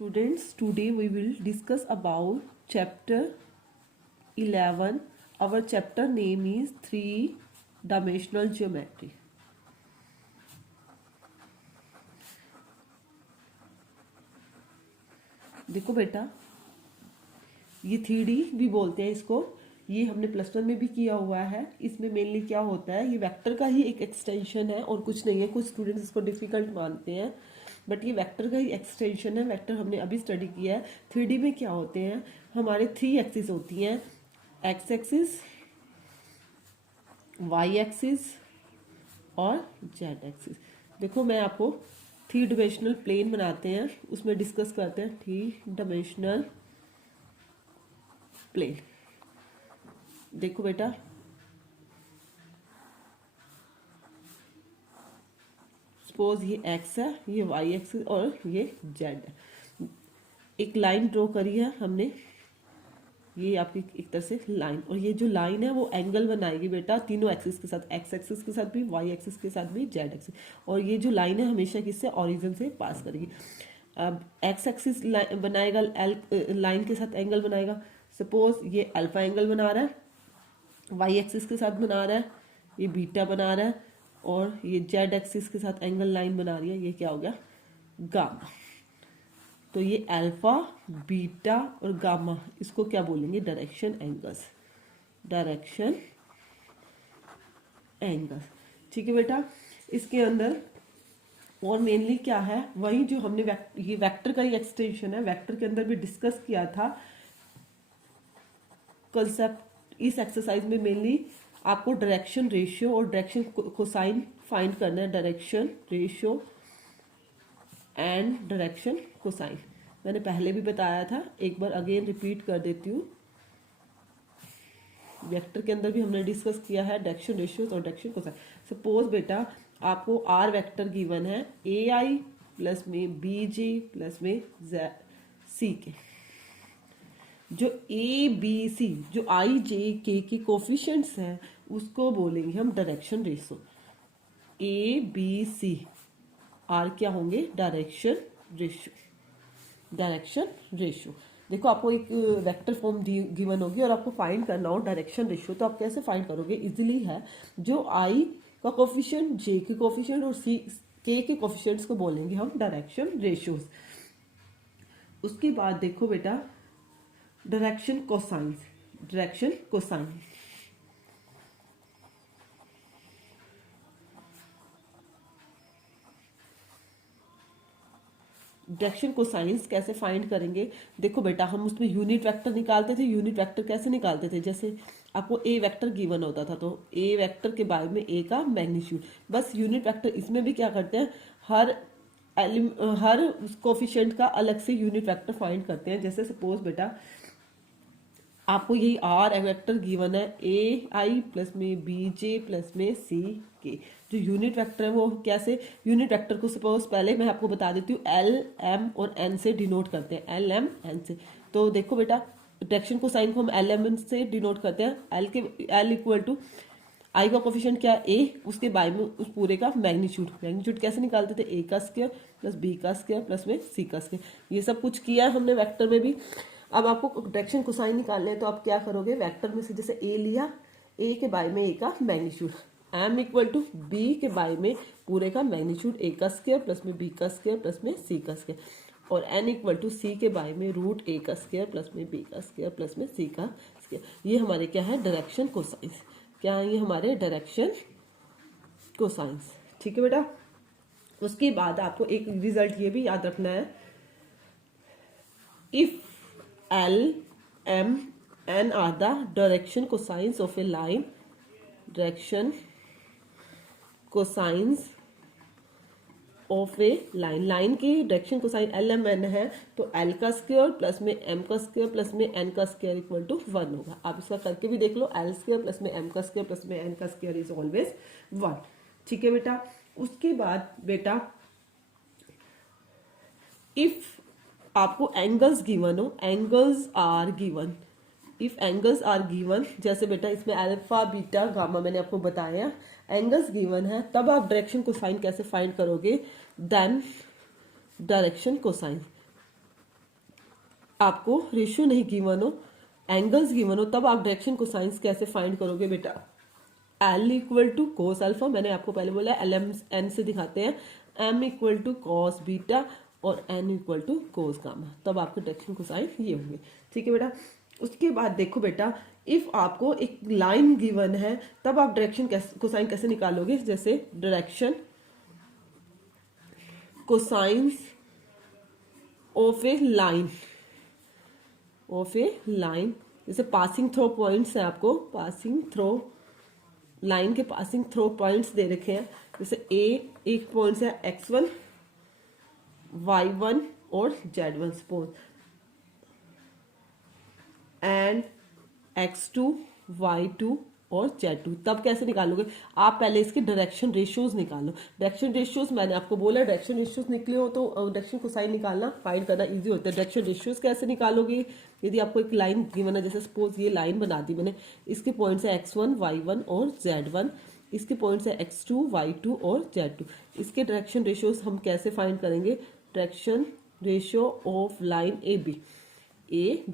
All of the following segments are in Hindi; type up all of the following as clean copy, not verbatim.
Students, today we will discuss about chapter 11. Our chapter name is three dimensional geometry. देखो बेटा, ये 3D भी बोलते हैं इसको। ये हमने प्लस वन में भी किया हुआ है। इसमें मेनली क्या होता है, ये वेक्टर का ही एक एक्सटेंशन है और कुछ नहीं है। कुछ स्टूडेंट्स इसको डिफिकल्ट मानते हैं, बट ये वेक्टर का ही एक्सटेंशन है। वेक्टर हमने अभी स्टडी किया है। 3D में क्या होते हैं, हमारे 3 एक्सिस होती हैं, एक्स एक्सिस, वाई एक्सिस और जेड एक्सिस। देखो मैं आपको 3 डायमेंशनल प्लेन बनाते हैं, उसमें डिस्कस करते हैं 3 डायमेंशनल प्लेन। देखो बेटा, सपोज ये एक्स है, ये वाई एक्सिस और ये जेड है। एक लाइन ड्रॉ करी है हमने, ये आपकी एक तरह से लाइन, और ये जो लाइन है वो एंगल बनाएगी बेटा तीनों एक्सिस के साथ, एक्स एक्सिस के साथ भी, वाई एक्सिस के साथ भी, जेड एक्सिस। और ये जो लाइन है हमेशा किससे, ओरिजिन से पास करेगी। अब एक्स एक्सिस बनाएगा, लाइन के साथ एंगल बनाएगा। सपोज ये अल्फा एंगल बना रहा है, वाई एक्सिस के साथ बना रहा है, ये बीटा बना रहा है, और ये जेड एक्सिस के साथ एंगल लाइन बना रही है, ये क्या हो गया, गामा। तो ये अल्फा, बीटा और गामा, इसको क्या बोलेंगे, डायरेक्शन एंगल्स, डायरेक्शन एंगल्स। ठीक है बेटा। इसके अंदर और मेनली क्या है, वही जो हमने ये वेक्टर का ही एक्सटेंशन है। वेक्टर के अंदर भी डिस्कस किया था कंसेप्ट। इस एक्सरसाइज में मेनली आपको डायरेक्शन रेशियो और डायरेक्शन कोसाइन फाइंड करना है। Direction ratio and direction cosine मैंने पहले भी बताया था, एक बार अगेन रिपीट कर देती हूँ। वेक्टर के अंदर भी हमने डिस्कस किया है डायरेक्शन रेशियो और डायरेक्शन कोसाइन। सपोज बेटा आपको आर वेक्टर गिवन है, ए आई प्लस में बी जे प्लस में सी के। जो ए बी सी, जो आई जे के कोफिशिएंट्स हैं, उसको बोलेंगे हम direction ratio. A B C are क्या होंगे, डायरेक्शन रेशियो, डायरेक्शन रेशियो। देखो आपको एक वेक्टर फॉर्म गिवन होगी और आपको फाइंड करना हो डायरेक्शन रेशियो, तो आप कैसे फाइंड करोगे, इजीली है। जो आई का कोफिशिएंट, जे के कोफिशिएंट और सी के कोफिशिएंट्स को बोलेंगे हम डायरेक्शन रेशियोज। उसके बाद देखो बेटा, direction cosine, direction cosine. Direction cosines कैसे फाइंड करेंगे, देखो बेटा हम उसमें यूनिट वेक्टर निकालते थे। यूनिट वेक्टर कैसे निकालते थे, जैसे आपको ए वेक्टर गिवन होता था, तो ए वेक्टर के बारे में ए का मैग्नीट्यूड, बस यूनिट वेक्टर। इसमें भी क्या करते हैं, हर कोफिशिएंट का अलग से यूनिट वेक्टर फाइंड करते हैं। जैसे सपोज बेटा आपको यही आर वेक्टर गिवन है, ए आई प्लस में बी जे प्लस में सी के। जो यूनिट वेक्टर है वो कैसे, यूनिट वेक्टर को सपोज पहले मैं आपको बता देती हूँ, एल एम और एन से डिनोट करते हैं, एल एम एन से। तो देखो बेटा, डायरेक्शन को साइन को हम एल एम एन से डिनोट करते हैं। एल इक्वल टू आई का कोफिशिएंट क्या, ए, उसके बाय में उस पूरे का मैग्नीट्यूड। मैग्नीट्यूड कैसे निकालते थे, ए का स्क्वायर प्लस बी का स्क्वायर प्लस में सी का स्क्वायर। ये सब कुछ किया है हमने वेक्टर में भी। अब आपको डायरेक्शन कोसाइन निकालने हैं, तो आप क्या करोगे, वेक्टर में से जैसे ए लिया, ए के बाय में ए का magnitude, M equal to B के बाय में पूरे का मैग्नीट्यूड, ए का स्क्वायर प्लस में बी का स्क्वायर प्लस में सी का स्क्वायर, और एन इक्वल टू सी के बाय में रूट ए का स्क्वायर प्लस में बी का स्क्वायर प्लस में सी का स्क्वायर। ये हमारे क्या है, डायरेक्शन कोसाइंस। क्या है ये, हमारे डायरेक्शन कोसाइंस। ठीक है बेटा। उसके बाद आपको एक रिजल्ट ये भी याद रखना है, if L, M, N are the direction cosines of a line. Direction cosines of a line. Line की direction cosine L, M, N है, तो L का स्क्वायर प्लस में M का स्क्वायर प्लस में N का स्क्वायर इक्वल टू 1 होगा। आप इसका करके भी देख लो, L स्क्वायर प्लस में M का स्क्वायर प्लस में N का स्क्वायर इज ऑलवेज 1। ठीक है बेटा। उसके बाद बेटा, इफ आपको एंगल्स गिवन हो, angles are given, if angles are given, जैसे बेटा इसमें अल्फा बीटा गामा मैंने आपको बताया, एंगल्स गिवन है, तब आप डायरेक्शन कोसाइन कैसे फाइंड करोगे, देन डायरेक्शन कोसाइन। आपको रेशियो नहीं गिवन हो, एंगल्स गिवन हो, तब आप डायरेक्शन कोसाइंस कैसे फाइंड करोगे बेटा? L equal to cos alpha, मैंने आपको पहले बोला एल एम एन से दिखाते हैं, M equal to cos beta और N equal to cos gamma, तब आपके डायरेक्शन कोसाइन ये होंगे। ठीक है बेटा। उसके बाद देखो बेटा, इफ आपको एक लाइन गिवन है तब आप डायरेक्शन कोसाइन कैसे निकालोगे? जैसे direction cosines of A line, of A line, जैसे पासिंग थ्रो पॉइंट्स है, आपको पासिंग थ्रो लाइन के पासिंग थ्रो पॉइंट्स दे रखे हैं। जैसे एक पॉइंट है x1, y1 और z1 suppose, and x2, y2 और z2, तब कैसे निकालोगे? आप पहले इसके डायरेक्शन रेशियोज निकालो। डायरेक्शन रेशियोज मैंने आपको बोला, डायरेक्शन रेशियोज निकले हो तो डायरेक्शन कोसाइन निकालना, फाइंड करना इजी होता है। डायरेक्शन रेशियोज कैसे निकालोगे? यदि आपको एक लाइन गिवन है, जैसे सपोज ये लाइन बना दी मैंने, इसके पॉइंट्स है x1, y1 और z1, इसके पॉइंट्स है x2, y2 और z2। इसके डायरेक्शन रेशियोज हम कैसे फाइंड करेंगे? Direction ratio of line A B, ये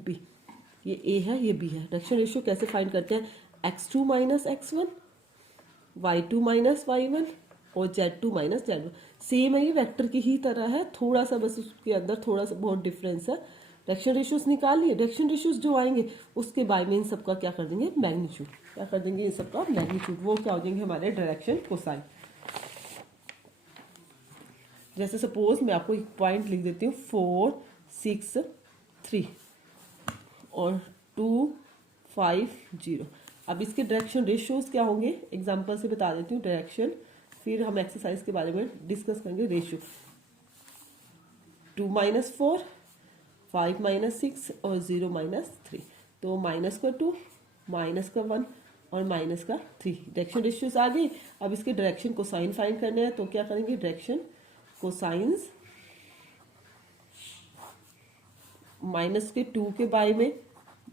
ए है ये बी है। डायरेक्शन रेशियो कैसे फाइंड करते हैं? x2 minus x1, y2 minus y1 और z2 माइनस z1। सेम है, ये वेक्टर की ही तरह है, थोड़ा सा बस उसके अंदर थोड़ा सा बहुत डिफरेंस है। डायरेक्शन रेशियोज निकाल लिए, डायरेक्शन रेशियोज जो आएंगे उसके बाय में इन सबका क्या कर देंगे? मैग्नीट्यूड। क्या कर देंगे? इन सबका मैग्नीट्यूड, वो क्या हो जाएंगे? हमारे डायरेक्शन कोसाइन। जैसे सपोज मैं आपको एक पॉइंट लिख देती हूँ 4, 6, 3 और 2, 5, 0। अब इसके डायरेक्शन रेशियोज क्या होंगे? एग्जांपल से बता देती हूँ डायरेक्शन, फिर हम एक्सरसाइज के बारे में डिस्कस करेंगे। रेशियो 2 माइनस 4, 5 माइनस 6 और 0 माइनस 3। तो माइनस का 2, माइनस का 1 और माइनस का 3, डायरेक्शन रेशियोज आ गई। अब इसके डायरेक्शन कोसाइन फाइंड करने हैं, तो क्या करेंगे? डायरेक्शन कोसाइंस माइनस के 2 के बाय में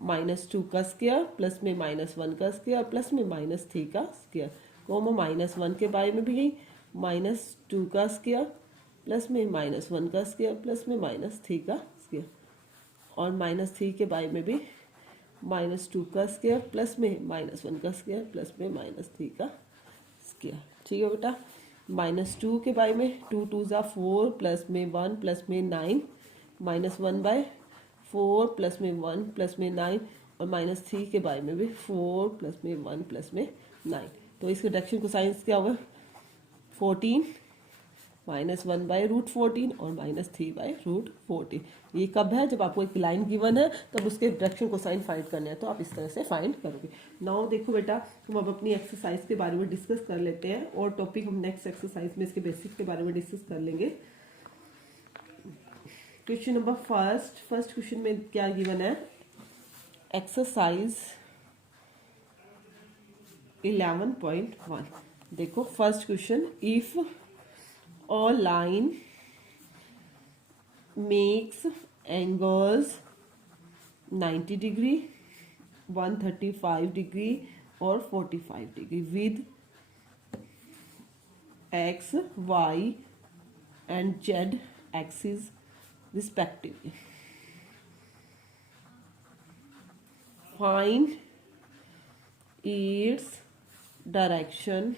-2 का स्क्वायर प्लस में -1 का स्क्वायर प्लस में -3 का स्क्वायर, कॉमा -1 के बाय में भी यही -2 का स्क्वायर प्लस में -1 का स्क्वायर प्लस में -3 का स्क्वायर, और -3 के बाय में भी -2 का स्क्वायर प्लस में -1 का स्क्वायर प्लस में -3 का स्क्वायर। ठीक है बेटा। -2 के बाय में 2 2 ज़ा 4 प्लस में 1 प्लस में 9, -1/4 प्लस में 1 प्लस में 9 और -3 के बारे में भी 4 प्लस में 1 प्लस में 9। तो इसके डायरेक्शन कोसाइंस क्या होगा? 14 -1/√14 और -3/√14। ये कब है? जब आपको एक लाइन गिवन है तब उसके डायरेक्शन कोसाइन फाइंड करने हैं, तो आप इस तरह से फाइंड करोगे। नाउ देखो बेटा, हम अब अपनी एक्सरसाइज के बारे में डिस्कस कर लेते हैं, और टॉपिक हम नेक्स्ट एक्सरसाइज में इसके बेसिक्स के बारे में डिस्कस कर लेंगे। क्वेश्चन नंबर फर्स्ट क्वेश्चन में क्या गिवन है? एक्सरसाइज 11.1। देखो first question, if a line makes angles 90 degree, 135 degree और 45 degree with X, Y and Z axis respectively, find its direction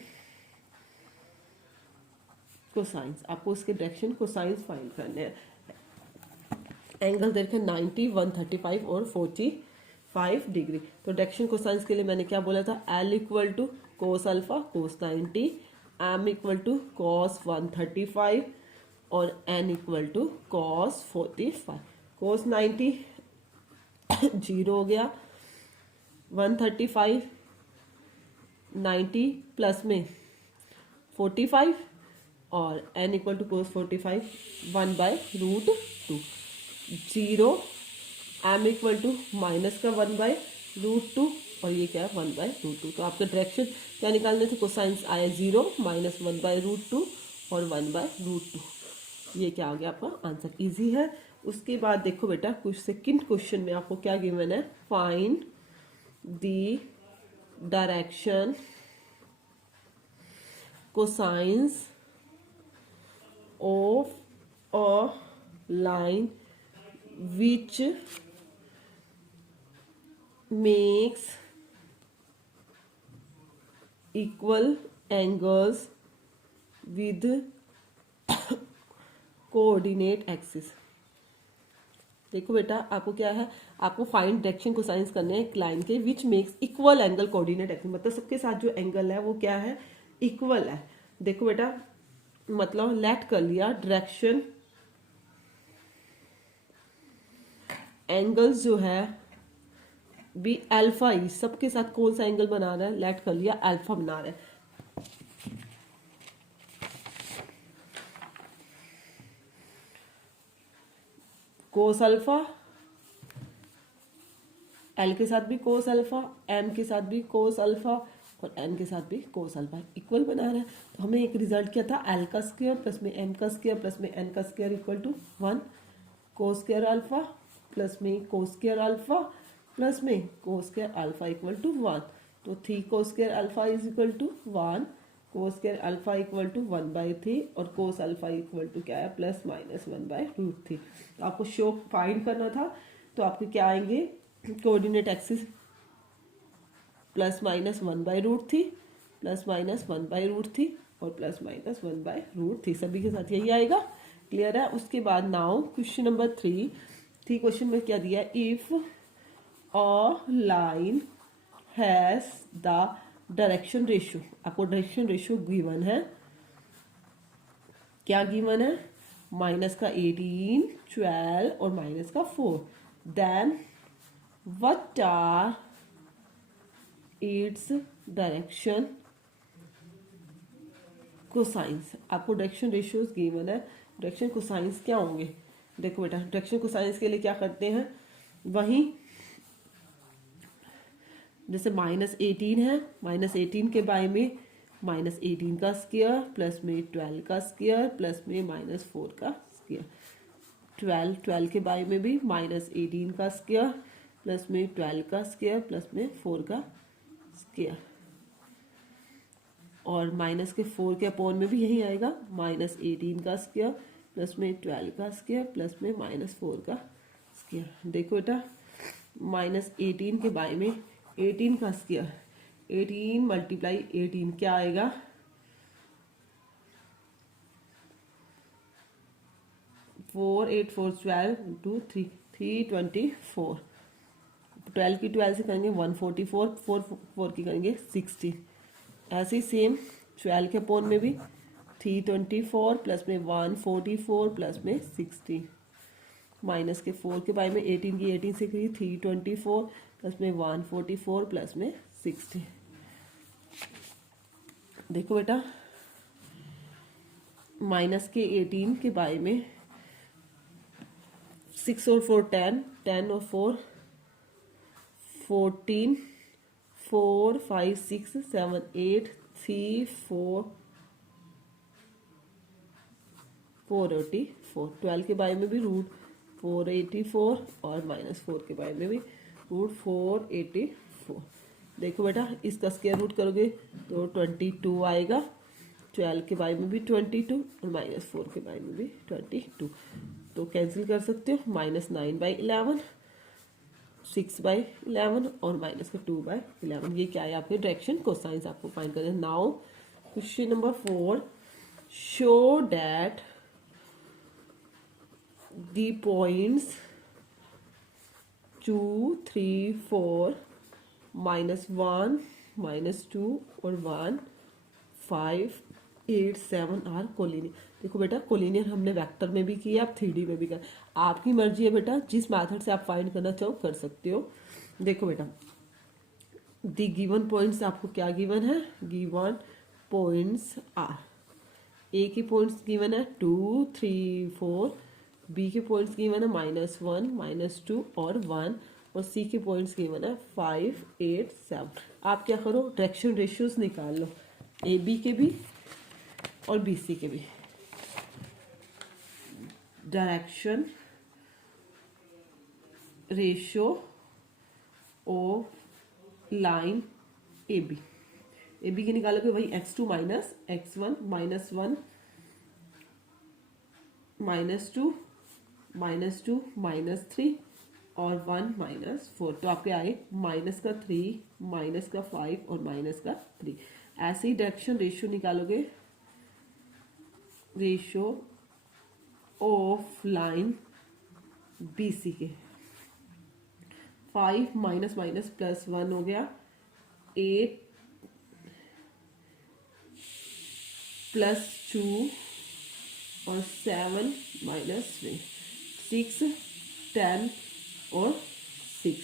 cosines. आपको उसके डायरेक्शन कोसाइंस फाइंड करने हैं। एंगल देखे 90, 135 और 45 डिग्री। तो डायरेक्शन कोसाइंस के लिए मैंने क्या बोला था? L equal to cos alpha cos 90, M equal to cos 135 और n equal to cos 45। Cos 90 zero हो गया, 135 90 प्लस में 45 और n equal to cos 45 1/√2। 0 m equal to minus का 1/√2 और ये क्या है 1/√2। तो आपके डायरेक्शन क्या निकालने थे? कोसाइंस आया 0 माइनस 1/√2 और 1/√2। ये क्या आ गया आपका आंसर? इजी है। उसके बाद देखो बेटा, कुछ सेकंड क्वेश्चन में आपको क्या गिवन है? Find the direction cosines of a line which makes equal angles with coordinate axis. देखो बेटा, आपको क्या है, आपको फाइंड डायरेक्शन कोसाइंस करने हैं एक लाइन के which makes equal angle coordinate axis, मतलब सबके साथ जो एंगल है वो क्या है, इक्वल है। देखो बेटा, मतलब लेट कर लिया डायरेक्शन एंगल्स जो है भी अल्फा ही, सबके साथ कौन सा एंगल बना रहा है, लेट कर लिया अल्फा बना रहा है। कोस अल्फा, एल के साथ भी कोस अल्फा, एम के साथ भी कोस अल्फा और एन के साथ भी कोस अल्फा, इक्वल बना रहा है। तो हमें एक रिजल्ट क्या था, एल का स्क्वायर प्लस में एम का स्क्वायर प्लस में एन का square equal to 1, cos square alpha plus में कोस स्क्वायर अल्फा प्लस में cos square alpha equal to 1। तो 3 cos square alpha is equal to 1, cos square alpha equal to 1/3 और कोस अल्फा इक्वल टू क्या है, प्लस माइनस 1/√3। तो आपको शो फाइंड करना था, तो आपके क्या आएंगे, coordinate axis plus minus 1/√3 plus minus 1/√3 और प्लस माइनस 1/√3, सभी के साथ यही आएगा। क्लियर है। उसके बाद नाउ क्वेश्चन नंबर 3 थी, क्वेश्चन में क्या दिया, if a line has the direction ratio, आपको डायरेक्शन रेशियो गिवन है, क्या गिवन है, माइनस का 18, 12 और माइनस का 4, then what are its direction cosines. आपको डायरेक्शन रेशियोज गिवन है, डायरेक्शन कोसाइंस क्या होंगे। देखो बेटा, डायरेक्शन कोसाइंस के लिए क्या करते हैं, वही जैसे -18 है, -18 के बारे में -18 का स्क्वायर प्लस में 12 का स्क्वायर प्लस में -4 का स्क्वायर, 12 के बारे में भी -18 का स्क्वायर प्लस में 12 का स्क्वायर प्लस में 4 का स्क्वायर, और माइनस के 4 के अपॉन में भी यही आएगा, -18 का स्क्वायर प्लस में 12 का स्क्वायर प्लस में -4 का स्क्वायर। देखो बेटा, -18 के बारे में 18 का स्क्वायर, 18 मल्टीप्लाई 18 क्या आएगा, 4 8 4 12 2 3 324, 12 की 12 से करेंगे 144, 4 की करेंगे 60। ऐसे ही सेम 12 के अपॉन में भी 324 प्लस में 144 प्लस में 60, माइनस के 4 के बारे में 18 की 18 से करी 324 प्लस में 144 प्लस में 60। देखो बेटा, माइनस के 18 के बारे में 6 और 4 10, 10 और 4 14, 4 5 6 7 8 3 4 484, 12 के बारे में भी √484 और -4 के बारे में भी √484। देखो बेटा, इसका स्क्वायर रूट करोगे तो 22 आएगा, 12 के बारे में भी 22 और -4 के बारे में भी 22, तो कैंसिल कर सकते हो, -9/11, 6/11 और -2/11, ये क्या है आपके डायरेक्शन कोसाइंस आपको फाइंड करना है। Now question number 4, show that the points 2 3 4 -1 -2 और 1 5 8 7 आर कोलिनियर। देखो बेटा, कोलिनियर हमने वेक्टर में भी किया, आप 3D में भी कर, आपकी मर्जी है बेटा, जिस मेथड से आप फाइंड करना चाहो कर सकते हो। देखो बेटा, दी गिवन पॉइंट्स आपको क्या गिवन है, गिवन पॉइंट्स आर, ए के पॉइंट्स गिवन है 2 3 4, बी के पॉइंट्स गिवन है -1 -2 और 1, और सी के पॉइंट्स गिवन है 5 8 7। आप क्या करो, डायरेक्शन रेशियोज निकाल लो, ए बी के भी और बी सी के भी। Direction ratio of line A B के निकालोगे वही x2 माइनस x1 -1 -2 -2 -3 और 1 माइनस 4, तो आपके आए माइनस का 3, माइनस का 5 और माइनस का 3। ऐसे ही डायरेक्शन रेशियो निकालोगे, रेशियो ऑफ लाइन BC के 5 माइनस माइनस प्लस 1 हो गया, 8 प्लस 2 और 7 माइनस 3, 6, 10 और 6।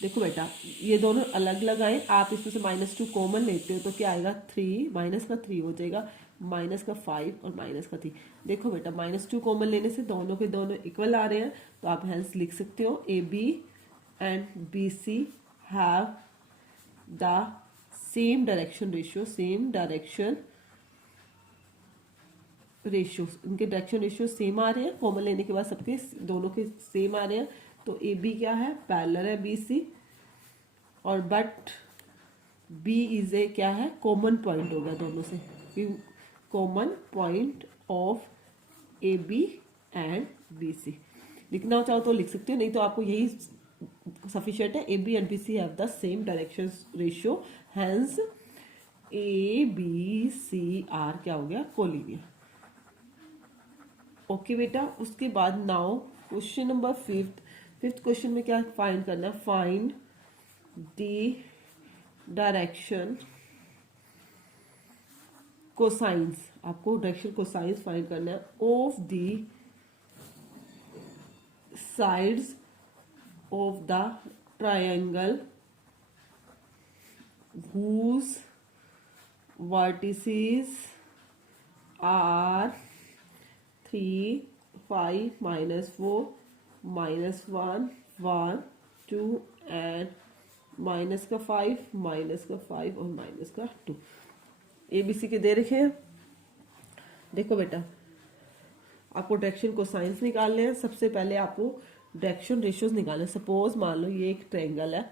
देखो बेटा ये दोनों अलग अलग आए, आप इसमें से -2 कॉमन लेते हो तो क्या आएगा 3, माइनस का 3 हो जाएगा, माइनस का 5 और माइनस का 3। देखो बेटा -2 कॉमन लेने से दोनों के दोनों इक्वल आ रहे हैं, तो आप हेंस लिख सकते हो AB and BC have the same direction ratio, same direction ratio, इनके डायरेक्शन रेशियो सेम आ रहे हैं, कॉमन लेने के बाद सबके दोनों के सेम आ रहे हैं। तो AB क्या है, पैरेलल है BC, और बट B इज ए क्या है, कॉमन पॉइंट हो गया दोनों से, common point of AB and BC। लिखना चाहो तो लिख सकते हो, नहीं तो आपको यही सफिशिएंट है। AB and BC have the same direction ratio, hence ABC are क्या हो गया, कोलिनियर। ओके बेटा, उसके बाद now question number fifth question में क्या फाइंड करना है, फाइंड द डायरेक्शन कोसाइंस, आपको डायरेक्शन कोसाइंस फाइंड करना है of the sides of the triangle whose vertices are 3, 5, -4, -1, 1, 2 and minus का 5, माइनस का 5 और माइनस का 2। ABC के दे रखे हैं। देखो बेटा आपको डायरेक्शन को साइंस निकालने हैं। सबसे पहले आपको डायरेक्शन रेशियोज निकालने। सपोज मान लो ये एक ट्रायंगल है,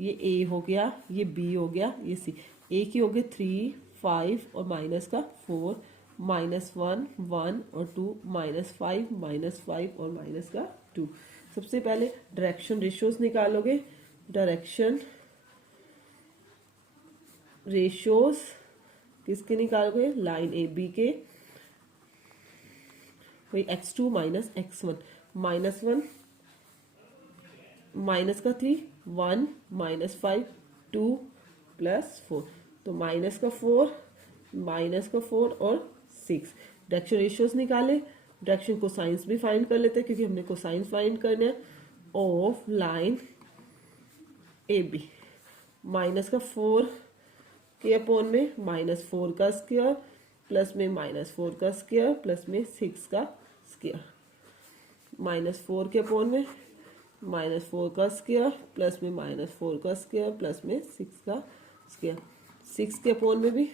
ये A हो गया, ये B हो गया, ये C। A की हो गई 3, 5 और माइनस का 4, -1, 1 और 2, -5, -5 और माइनस का 2। सबसे पहले डायरेक्शन रेशियोज निकालोगे। डायरेक्शन रेशियोज किसके निकालोगे, लाइन AB के, वही x2 माइनस x1, -1 माइनस का 3, 1 -5, 2 +4, तो माइनस का 4, माइनस का 4 और 6। डायरेक्शन रेशियोज निकाले। डायरेक्शन को साइंस भी फाइंड कर लेते हैं क्योंकि हमने को साइंस फाइंड करना है ऑफ लाइन AB। माइनस का 4 के अपोन में -4 का स्क्वायर, प्लस में -4 का स्क्वायर, प्लस में 6 का स्क्वायर, -4 के अपोन में -4 का स्क्वायर, प्लस में -4 का स्क्वायर, प्लस में 6 का स्क्वायर। 6 के अपोन में भी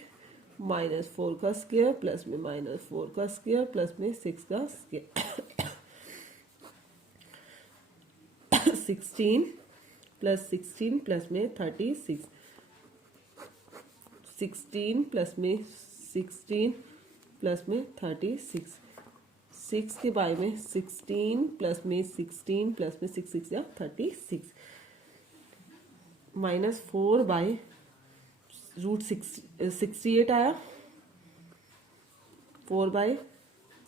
-4 का स्क्वायर, प्लस में -4 का स्क्वायर, प्लस में 6 का स्क्वायर। 16 प्लस 16 प्लस में 36, 16 प्लस में 16 प्लस में 36, 6 के बाय में 16 प्लस में 16 प्लस में 6 6 या 36, -4 बाय √68 आया, 4 बाय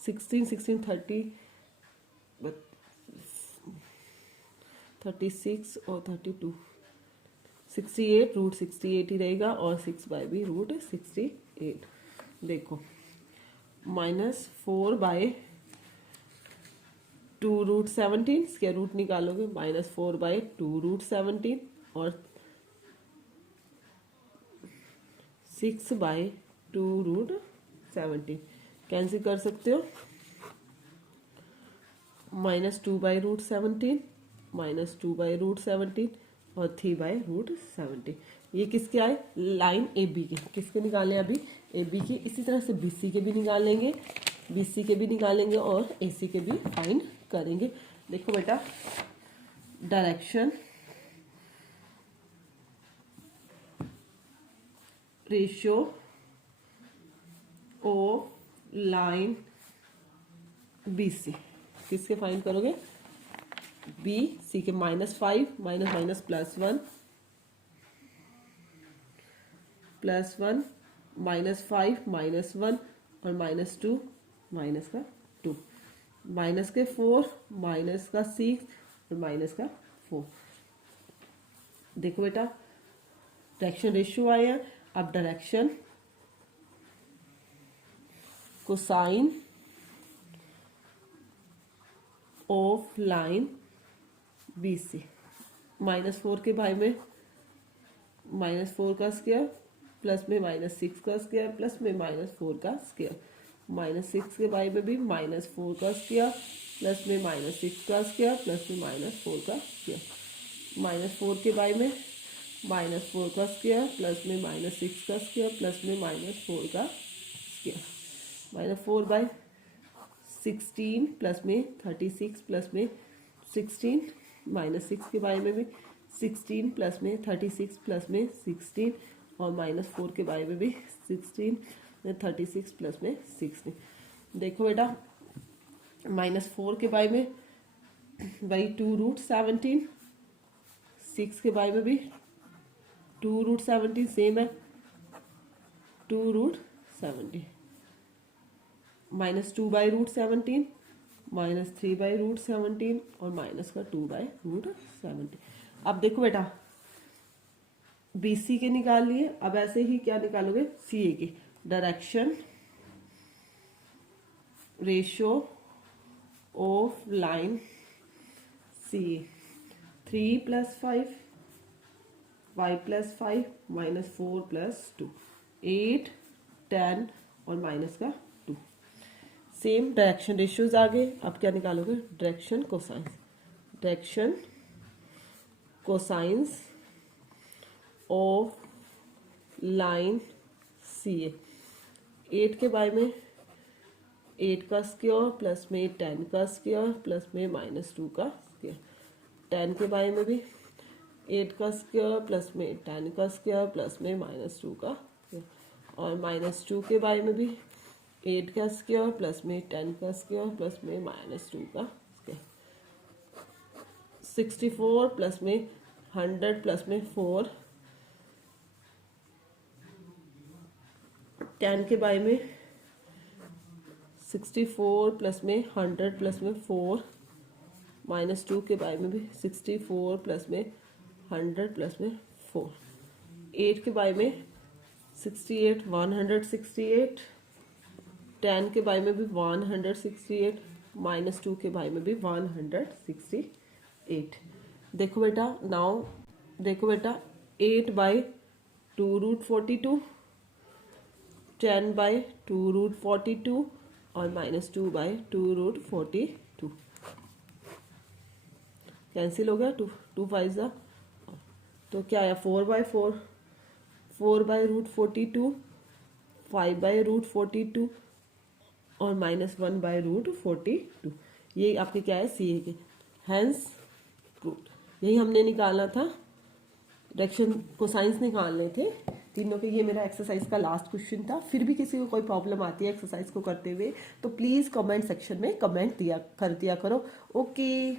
16 16 30, 36 और 32, 68 √68 ही रहेगा और 6 बाय भी √68। देखो -4 बाय 2 √17, स्क्वायर रूट निकालोगे, -4 बाय 2 √17 और 6 बाय 2 √17 कैंसिल कर सकते हो। -2 बाय √17, -2 बाय √17 और 3 बाय √17। ये किसके आए, लाइन AB के। किसके निकालें अभी, AB की। इसी तरह से BC के भी निकालेंगे, BC के भी निकालेंगे और AC के भी फाइंड करेंगे। देखो बेटा direction ratio of line BC किसके फाइंड करोगे, बी सी के -5 माइनस माइनस +1 +1 -5 -1 और -2 माइनस का 2 माइनस के 4 माइनस का 6 और माइनस का 4। देखो बेटा डायरेक्शन रेशियो आया। अब direction cosine of line B C -4 के भाई में -4 का स्क्वायर प्लस में -6 का स्क्वायर प्लस में -4 का स्क्वायर, -6 के भाई में भी -4 का स्क्वायर प्लस में -6 का स्क्वायर प्लस में -4 का स्क्वायर, -4 के भाई में -4 का स्क्वायर प्लस में -6 का स्क्वायर प्लस में -4 का स्क्वायर, -4/16 प्लस में 36 प्लस में 16 -6 के बारे में भी 16 प्लस में 36 प्लस में 16 और -4 के बारे में भी 16 में 36 प्लस में 16। देखो बेटा -4 के बारे में भाई 2√17, 6 के बारे में भी 2√17 सेम है 2√17, -2/√17 -3/√17 और माइनस का 2/√17। अब देखो बेटा BC के निकाल लिए। अब ऐसे ही क्या निकालोगे CA के, direction ratio of line CA 3 + 5 5 + 5 -4 + 2 8 10 और माइनस का 2। सेम डायरेक्शन रेशियोज आ गए। अब क्या निकालोगे direction cosines of line CA 8 के बारे में 8 का स्क्वायर प्लस में 10 का स्क्वायर प्लस में -2 का स्क्वायर, 10 के बारे में भी 8 का स्क्वायर प्लस में 10 का स्क्वायर प्लस में -2 का स्क्वायर और -2 के बारे में भी 8 का स्क्वायर प्लस में 10 का स्क्वायर प्लस में -2 का स्क्वायर, 64 प्लस में 100 प्लस में 4, 10 के बारे में 64 प्लस में 100 प्लस में 4, -2 के बारे में भी 64 प्लस में 100 प्लस में 4, 8 के बारे में 68 168, 10 के बारे में भी 168, -2 के बारे में भी 168। देखो बेटा नाउ देखो बेटा 8/2√42, 10/2√42 और -2/2√42 कैंसिल हो गया, 2 5 तो क्या आया 4/4 4/√42 5/√42 और -1/√42। ये आपके क्या है CA के हैंस प्रूव्ड। यही हमने निकालना था, डायरेक्शन कोसाइंस निकालने थे तीनों के। ये मेरा एक्सरसाइज का लास्ट क्वेश्चन था। फिर भी किसी को कोई प्रॉब्लम आती है एक्सरसाइज को करते हुए तो प्लीज़ कमेंट सेक्शन में कमेंट दिया करो। ओके।